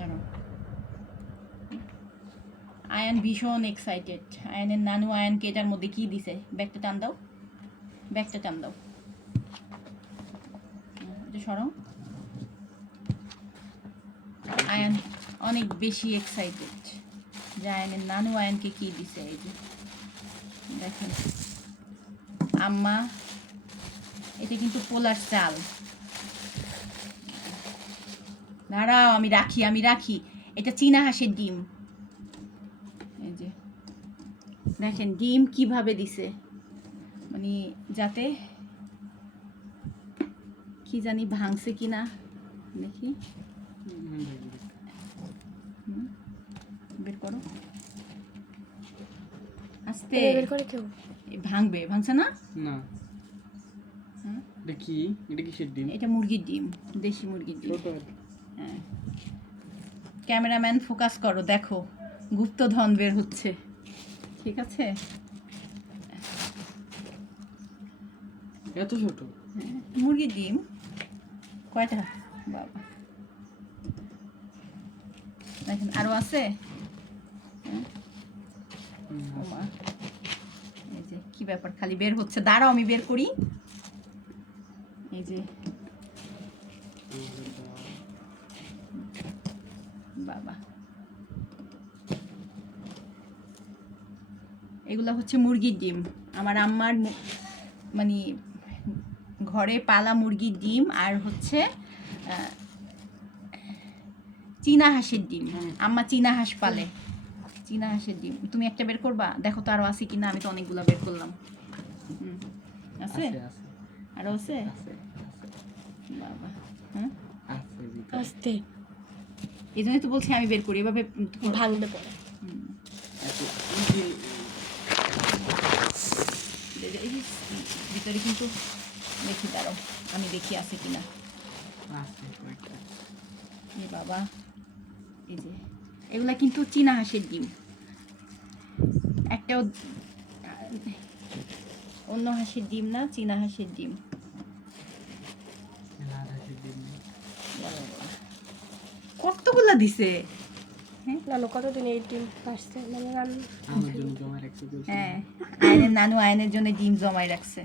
দাঁড়াও। আয়ান ভীষণ এক্সাইটেড। আয়ানের নানু আয়ানকে এটার মধ্যে কি দিছে? ব্যাগটা টান দাও, ব্যাগটা টান দাও, এটা সরাও। আয়ান অনেক বেশি এক্সাইটেড যে আয়ানের নানু আয়ানকে কি দিছে। এই যে দেখেন আম্মা, এটা কিন্তু পোলার চাল। দাঁড়াও আমি রাখি। এটা চীনা হাঁসের ডিম। এই যে দেখেন ডিম কিভাবে দিছে, মানে যাতে কি জানি ভাঙছে কিনা দেখি। বের করো আস্তে, বের করে কেউ ভাঙবে। ভাঙছে না? না। এটা কি? এটা কিসের ডিম? এটা মুরগির ডিম, দেশি মুরগির ডিম। ছোট। হ্যাঁ, ক্যামেরাম্যান ফোকাস করো, দেখো গুপ্তধন বের হচ্ছে। ঠিক আছে, এত ছোট? মুরগির ডিম। কয়টা বাবা, দেখেন আরো আছে। ওমা, এই যে কি ব্যাপার, খালি বের হচ্ছে। দাঁড়াও আমি বের করি। এই যে বাবা, এগুলা হচ্ছে মুরগির ডিম। আমার আম্মার মানে ঘরে পালা মুরগির ডিম, আর হচ্ছে চীনা হাঁসের ডিম। আম্মা চীনা হাঁস পালে, চীনা হাঁসের ডিম। তুমি একটা বের করবা, দেখো তো আরো আছে কিনা। আমি তো অনেকগুলো বের করলাম। আছে আরো আছে বাবা। হ্যাঁ আস্তে, এই জন্যই তো বলছি আমি বের করি, এভাবে ভাঙলে পড়ে। ভিতরে কিন্তু দেখি, দাঁড়াও আমি দেখি আছে কিনা। এ বাবা, এই যে এগুলা কিন্তু চীনা হাঁসের ডিম। একটাও অন্য হাঁসের ডিম না, চীনা হাঁসের ডিম। কতগুলা দিছে? নানু কতদিন এই ডিম আসছে, মানে হ্যাঁ, আয়নের নানু আয়নের জন্য ডিম জমাই রাখছে।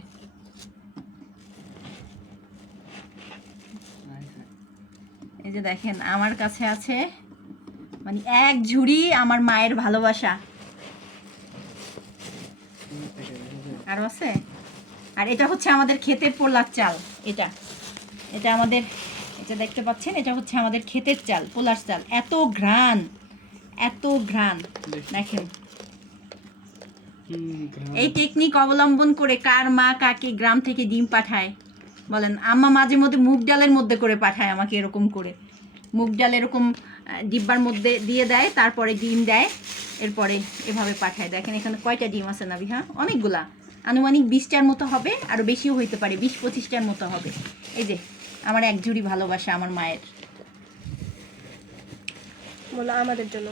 এই যে দেখেন আমার কাছে আছে মানে এক ঝুড়ি আমার মায়ের ভালোবাসা। আরো আছে। আর এটা হচ্ছে আমাদের ক্ষেতের পোলার চাল। এটা এটা আমাদের, এটা দেখতে পাচ্ছেন, এটা হচ্ছে আমাদের ক্ষেতের চাল, পোলার চাল। এত ঘ্রাণ, এত ঘ্রাণ দেখেন। এই টেকনিক অবলম্বন করে কার মা কাকে গ্রাম থেকে ডিম পাঠায় বলেন? আম্মা মাঝে মধ্যে মুগ ডালের মধ্যে করে পাঠায় আমাকে, এরকম করে মুগ ডাল এরকম ডিব্বার মধ্যে দিয়ে দেয়, তারপরে ডিম দেয়, এরপরে এভাবে পাঠায়। দেখেন এখানে কয়টা ডিম আছে না বিহা? অনেকগুলা, আনুমানিক 20টার মতো হবে, আরও বেশিও হইতে পারে, 20-25টার মতো হবে। এই যে আমার এক ঝুড়ি ভালোবাসা আমার মায়ের। বলো আমাদের জন্য।